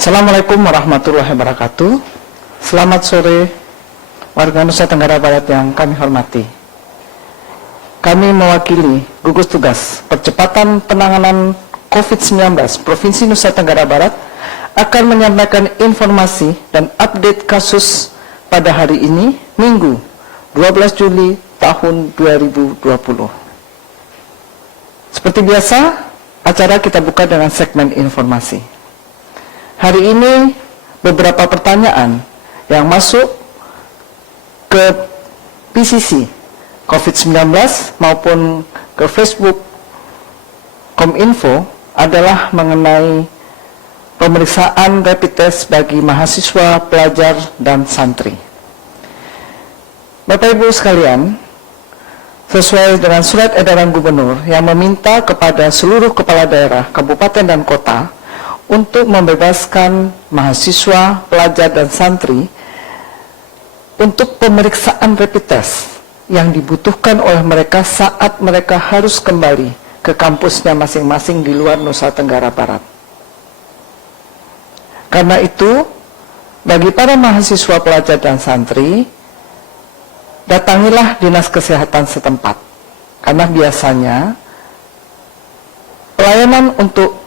Assalamualaikum warahmatullahi wabarakatuh. Selamat sore warga Nusa Tenggara Barat yang kami hormati. Kami mewakili gugus tugas percepatan penanganan COVID-19 Provinsi Nusa Tenggara Barat akan menyampaikan informasi dan update kasus pada hari ini, Minggu 12 Juli tahun 2020. Seperti biasa, acara kita buka dengan segmen informasi. Hari ini beberapa pertanyaan yang masuk ke PCC COVID-19 maupun ke Facebook Kominfo adalah mengenai pemeriksaan rapid test bagi mahasiswa, pelajar, dan santri. Bapak Ibu sekalian, sesuai dengan surat edaran gubernur yang meminta kepada seluruh kepala daerah, kabupaten, dan kota untuk membebaskan mahasiswa, pelajar, dan santri untuk pemeriksaan rapid test yang dibutuhkan oleh mereka saat mereka harus kembali ke kampusnya masing-masing di luar Nusa Tenggara Barat. Karena itu, bagi para mahasiswa, pelajar, dan santri, datangilah dinas kesehatan setempat. Karena biasanya pelayanan untuk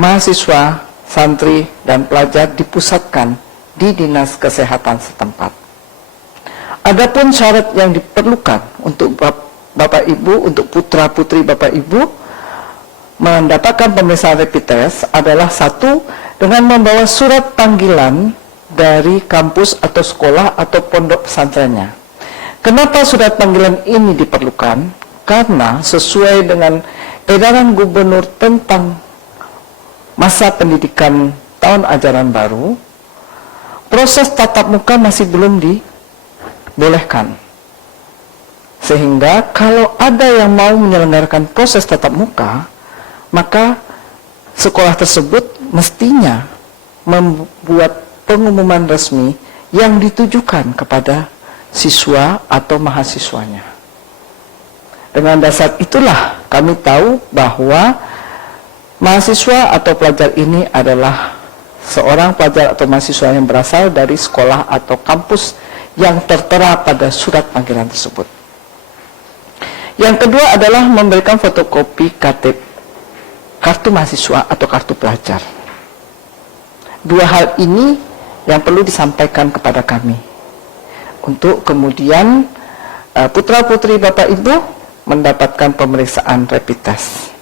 mahasiswa, santri, dan pelajar dipusatkan di dinas kesehatan setempat. Adapun syarat yang diperlukan untuk Bapak Ibu, untuk putra-putri Bapak Ibu mendapatkan pemeriksaan rapid test adalah: satu, dengan membawa surat panggilan dari kampus atau sekolah atau pondok pesantrennya. Kenapa surat panggilan ini diperlukan? Karena sesuai dengan edaran gubernur tentang masa pendidikan tahun ajaran baru, proses tatap muka masih belum dibolehkan. Sehingga kalau ada yang mau menyelenggarakan proses tatap muka, maka sekolah tersebut mestinya membuat pengumuman resmi yang ditujukan kepada siswa atau mahasiswanya. Dengan dasar itulah kami tahu bahwa mahasiswa atau pelajar ini adalah seorang pelajar atau mahasiswa yang berasal dari sekolah atau kampus yang tertera pada surat panggilan tersebut. Yang kedua adalah memberikan fotokopi KTP, kartu mahasiswa atau kartu pelajar. Dua hal ini yang perlu disampaikan kepada kami untuk kemudian putra-putri Bapak Ibu mendapatkan pemeriksaan rapid test.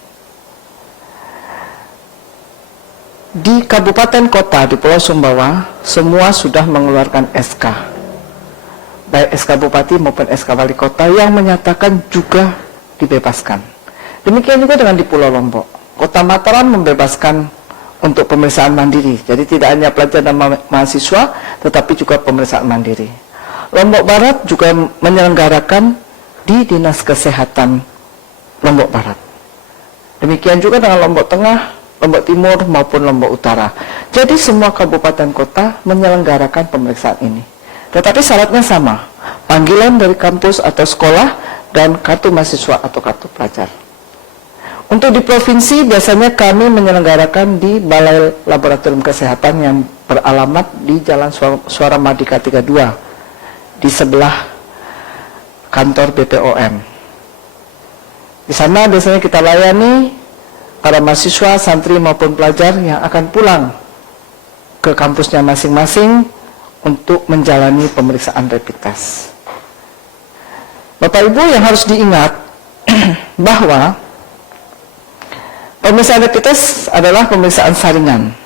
Di kabupaten kota di Pulau Sumbawa semua sudah mengeluarkan SK, baik SK Bupati maupun SK Wali Kota, yang menyatakan juga dibebaskan. Demikian juga dengan di Pulau Lombok. Kota Mataram membebaskan untuk pemeriksaan mandiri, jadi tidak hanya pelajar dan mahasiswa, tetapi juga pemeriksaan mandiri. Lombok Barat juga menyelenggarakan di Dinas Kesehatan Lombok Barat. Demikian juga dengan Lombok Tengah, Lombok Timur maupun Lombok Utara. Jadi semua kabupaten kota menyelenggarakan pemeriksaan ini. Tetapi syaratnya sama, panggilan dari kampus atau sekolah dan kartu mahasiswa atau kartu pelajar. Untuk di provinsi biasanya kami menyelenggarakan di Balai Laboratorium Kesehatan yang beralamat di Jalan Suara Mardika 32 di sebelah kantor BPOM. Di sana biasanya kita layani para mahasiswa, santri maupun pelajar yang akan pulang ke kampusnya masing-masing untuk menjalani pemeriksaan rapid test. Bapak Ibu yang harus diingat bahwa pemeriksaan rapid test adalah pemeriksaan saringan.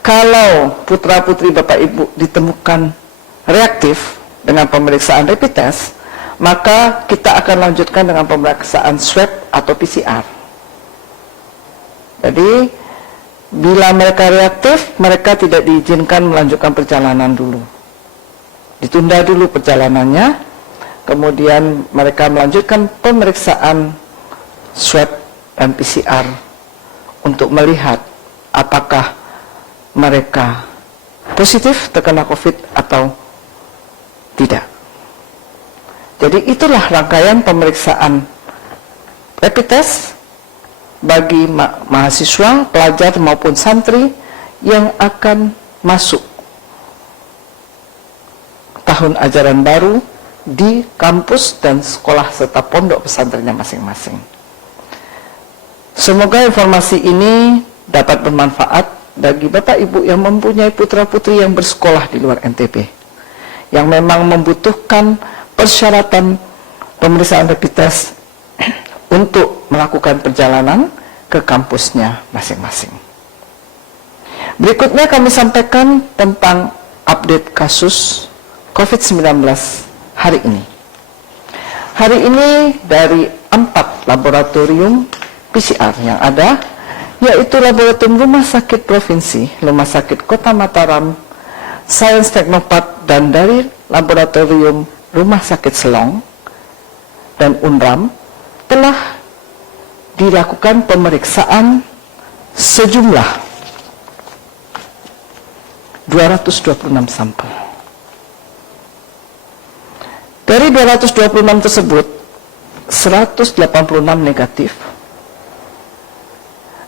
Kalau putra-putri Bapak Ibu ditemukan reaktif dengan pemeriksaan rapid test, maka kita akan lanjutkan dengan pemeriksaan swab atau PCR. Jadi, bila mereka reaktif, mereka tidak diizinkan melanjutkan perjalanan dulu. Ditunda dulu perjalanannya, kemudian mereka melanjutkan pemeriksaan swab dan PCR untuk melihat apakah mereka positif terkena COVID atau tidak. Jadi itulah rangkaian pemeriksaan rapid test bagi mahasiswa, pelajar maupun santri yang akan masuk tahun ajaran baru di kampus dan sekolah serta pondok pesantrennya masing-masing. Semoga informasi ini dapat bermanfaat bagi Bapak Ibu yang mempunyai putra-putri yang bersekolah di luar NTB, yang memang membutuhkan persyaratan pemeriksaan rapid test untuk melakukan perjalanan ke kampusnya masing-masing. Berikutnya kami sampaikan tentang update kasus COVID-19 hari ini. Hari ini dari 4 laboratorium PCR yang ada, yaitu Laboratorium Rumah Sakit Provinsi, Rumah Sakit Kota Mataram, Sains Teknopark, dan dari Laboratorium Rumah Sakit Selong dan UNRAM, telah dilakukan pemeriksaan sejumlah 226 sampel. Dari 226 tersebut, 186 negatif,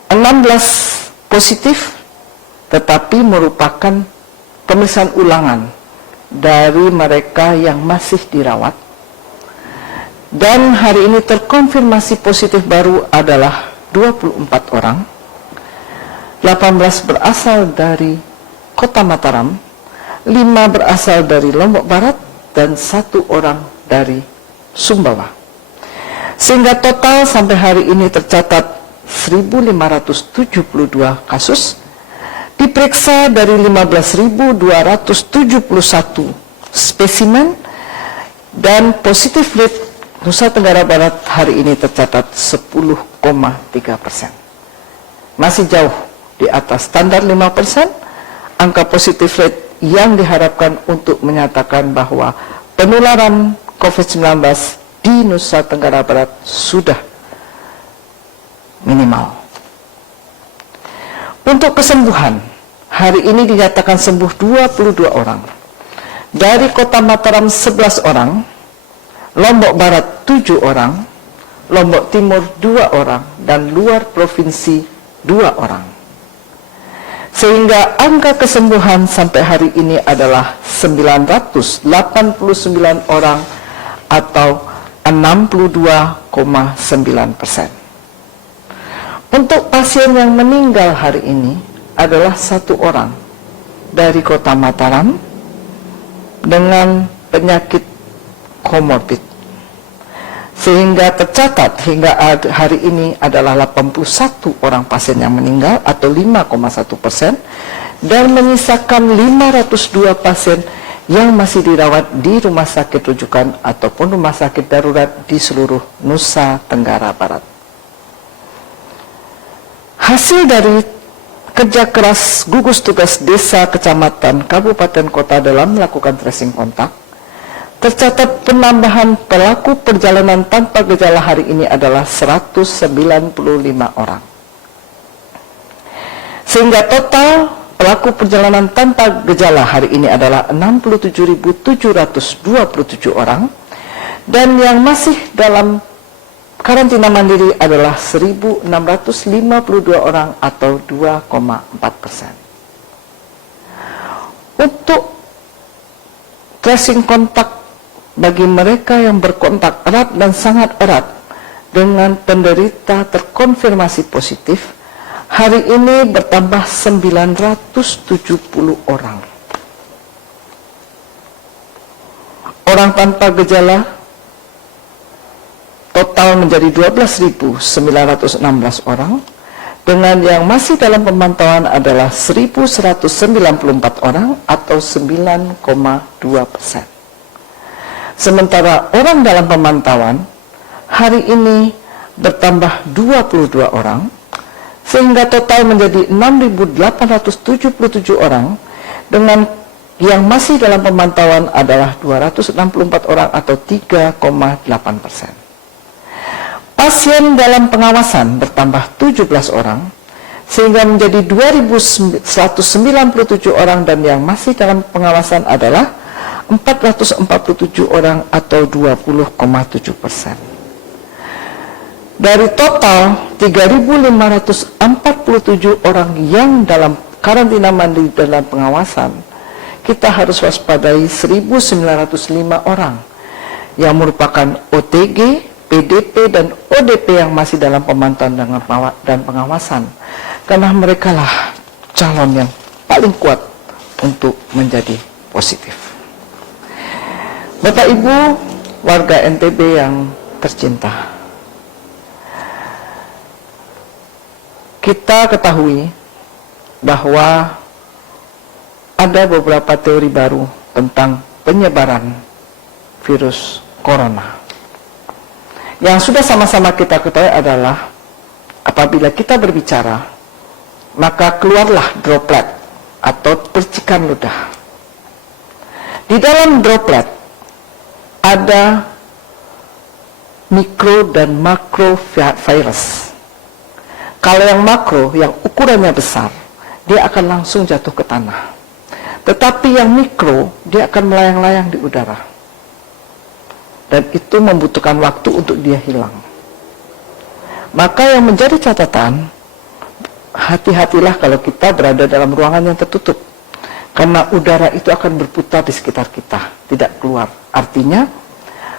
16 positif, tetapi merupakan pemeriksaan ulangan dari mereka yang masih dirawat. Dan hari ini terkonfirmasi positif baru adalah 24 orang, 18 berasal dari Kota Mataram, 5 berasal dari Lombok Barat, dan 1 orang dari Sumbawa. Sehingga total sampai hari ini tercatat 1.572 kasus, diperiksa dari 15.271 spesimen, dan positif rate Nusa Tenggara Barat hari ini tercatat 10,3%. Masih jauh di atas standar 5%, angka positif rate yang diharapkan untuk menyatakan bahwa penularan COVID-19 di Nusa Tenggara Barat sudah minimal. Untuk kesembuhan, hari ini dinyatakan sembuh 22 orang. Dari Kota Mataram 11 orang, Lombok Barat 7 orang, Lombok Timur 2 orang, dan luar provinsi 2 orang. Sehingga angka kesembuhan sampai hari ini adalah 989 orang atau 62,9%. Untuk pasien yang meninggal hari ini adalah 1 orang dari Kota Mataram dengan penyakit komorbid. Sehingga tercatat hingga hari ini adalah 81 orang pasien yang meninggal atau 5,1%, dan menyisakan 502 pasien yang masih dirawat di rumah sakit rujukan ataupun rumah sakit darurat di seluruh Nusa Tenggara Barat. Hasil dari kerja keras gugus tugas desa, kecamatan, kabupaten, kota dalam melakukan tracing kontak, tercatat penambahan pelaku perjalanan tanpa gejala hari ini adalah 195 orang. Sehingga total pelaku perjalanan tanpa gejala hari ini adalah 67.727 orang, dan yang masih dalam karantina mandiri adalah 1.652 orang atau 2,4%. Untuk tracing kontak bagi mereka yang berkontak erat dan sangat erat dengan penderita terkonfirmasi positif, hari ini bertambah 970 orang. Orang tanpa gejala total menjadi 12.916 orang, dengan yang masih dalam pemantauan adalah 1.194 orang atau 9,2%. Sementara orang dalam pemantauan hari ini bertambah 22 orang, sehingga total menjadi 6.877 orang, dengan yang masih dalam pemantauan adalah 264 orang atau 3,8%. Pasien dalam pengawasan bertambah 17 orang, sehingga menjadi 2.197 orang, dan yang masih dalam pengawasan adalah 447 orang atau 20,7%. Dari total 3.547 orang yang dalam karantina mandiri dalam pengawasan, kita harus waspadai 1.905 orang yang merupakan OTG, PDP, dan ODP yang masih dalam pemantauan dan pengawasan, karena mereka lah calon yang paling kuat untuk menjadi positif. Bapak Ibu warga NTB yang tercinta, kita ketahui bahwa ada beberapa teori baru tentang penyebaran virus corona. Yang sudah sama-sama kita ketahui adalah apabila kita berbicara, maka keluarlah droplet atau percikan ludah. Di dalam droplet ada mikro dan makro virus. Kalau yang makro, yang ukurannya besar, dia akan langsung jatuh ke tanah. Tetapi yang mikro, dia akan melayang-layang di udara. Dan itu membutuhkan waktu untuk dia hilang. Maka yang menjadi catatan, hati-hatilah kalau kita berada dalam ruangan yang tertutup. Karena udara itu akan berputar di sekitar kita, tidak keluar. Artinya,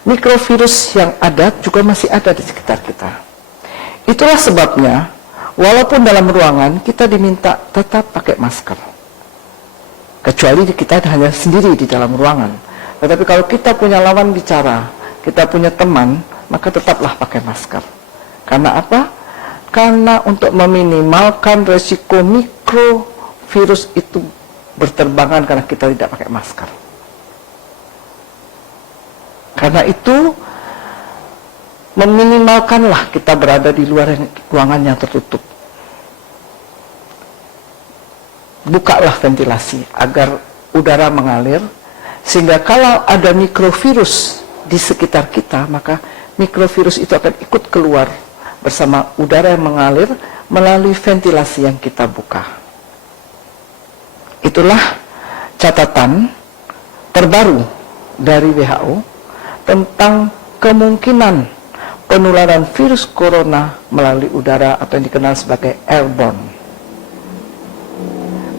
mikrovirus yang ada juga masih ada di sekitar kita. Itulah sebabnya, walaupun dalam ruangan, kita diminta tetap pakai masker. Kecuali kita hanya sendiri di dalam ruangan. Tetapi kalau kita punya lawan bicara, kita punya teman, maka tetaplah pakai masker. Karena apa? Karena untuk meminimalkan resiko mikrovirus itu berterbangan karena kita tidak pakai masker. Karena itu, meminimalkanlah kita berada di luar ruangan yang tertutup. Bukalah ventilasi agar udara mengalir, sehingga kalau ada mikrovirus di sekitar kita, maka mikrovirus itu akan ikut keluar bersama udara yang mengalir melalui ventilasi yang kita buka. Itulah catatan terbaru dari WHO tentang kemungkinan penularan virus corona melalui udara atau yang dikenal sebagai airborne.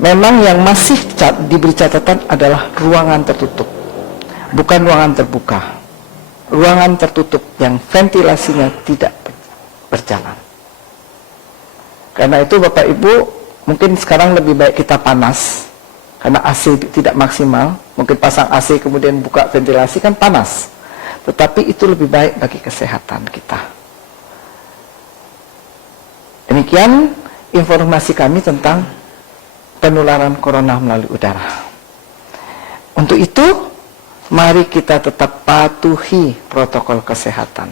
Memang yang masih diberi catatan adalah ruangan tertutup, bukan ruangan terbuka. Ruangan tertutup yang ventilasinya tidak berjalan. Karena itu Bapak Ibu, mungkin sekarang lebih baik kita panas, karena AC tidak maksimal. Mungkin pasang AC kemudian buka ventilasi kan panas. Tetapi itu lebih baik bagi kesehatan kita. Demikian informasi kami tentang penularan corona melalui udara. Untuk itu, mari kita tetap patuhi protokol kesehatan.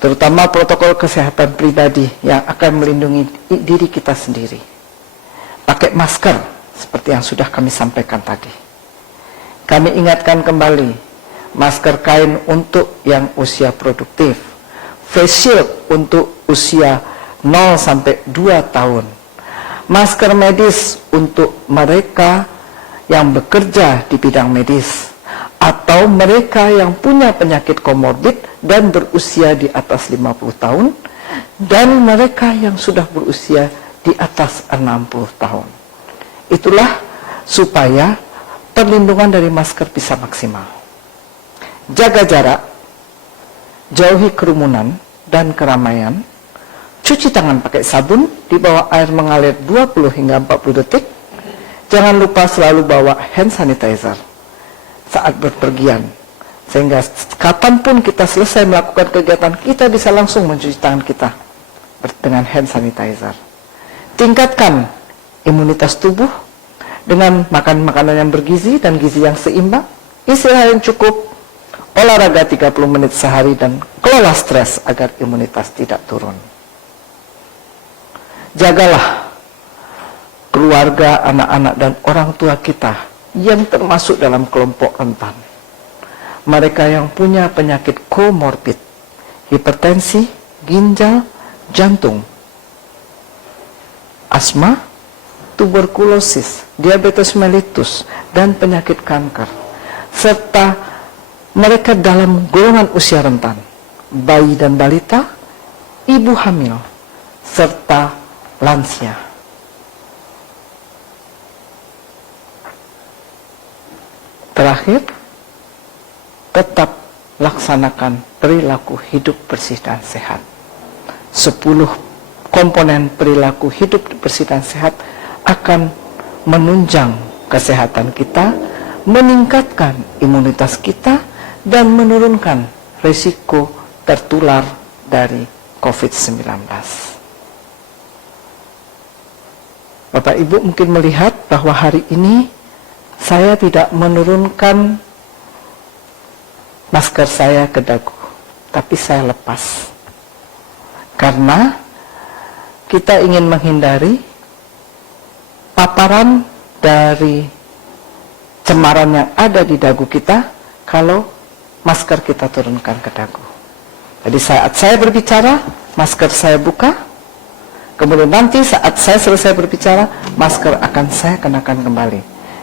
Terutama protokol kesehatan pribadi yang akan melindungi diri kita sendiri. Pakai masker, seperti yang sudah kami sampaikan tadi. Kami ingatkan kembali, masker kain untuk yang usia produktif, face shield untuk usia 0 sampai 2 tahun, masker medis untuk mereka yang bekerja di bidang medis, atau mereka yang punya penyakit komorbid dan berusia di atas 50 tahun, dan mereka yang sudah berusia di atas 60 tahun. Itulah supaya perlindungan dari masker bisa maksimal. Jaga jarak, jauhi kerumunan dan keramaian, cuci tangan pakai sabun di bawah air mengalir 20 hingga 40 detik. Jangan lupa selalu bawa hand sanitizer saat berpergian, sehingga kapanpun kita selesai melakukan kegiatan, kita bisa langsung mencuci tangan kita dengan hand sanitizer. Tingkatkan imunitas tubuh dengan makan makanan yang bergizi dan gizi yang seimbang, istirahat yang cukup, olahraga 30 menit sehari, dan kelola stres agar imunitas tidak turun. Jagalah keluarga, anak-anak, dan orang tua kita yang termasuk dalam kelompok rentan. Mereka yang punya penyakit komorbid, hipertensi, ginjal, jantung, asma, tuberkulosis, diabetes mellitus, dan penyakit kanker, serta mereka dalam golongan usia rentan, bayi dan balita, ibu hamil, serta lansia. terakhir, tetap laksanakan perilaku hidup bersih dan sehat. 10 komponen perilaku hidup bersih dan sehat akan menunjang kesehatan kita, meningkatkan imunitas kita, dan menurunkan risiko tertular dari COVID-19. Bapak Ibu mungkin melihat bahwa hari ini saya tidak menurunkan masker saya ke dagu, tapi saya lepas. Karena kita ingin menghindari paparan dari cemaran yang ada di dagu kita kalau masker kita turunkan ke dagu. Jadi saat saya berbicara, masker saya buka, kemudian nanti saat saya selesai berbicara, masker akan saya kenakan kembali.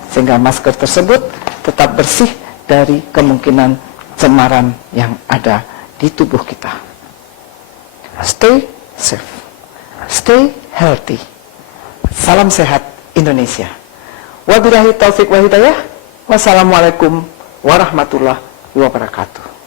Sehingga masker tersebut tetap bersih dari kemungkinan cemaran yang ada di tubuh kita. Stay safe, stay healthy. Salam sehat Indonesia. Wabillahi taufik wa hidayah. Wassalamualaikum warahmatullahi wabarakatuh.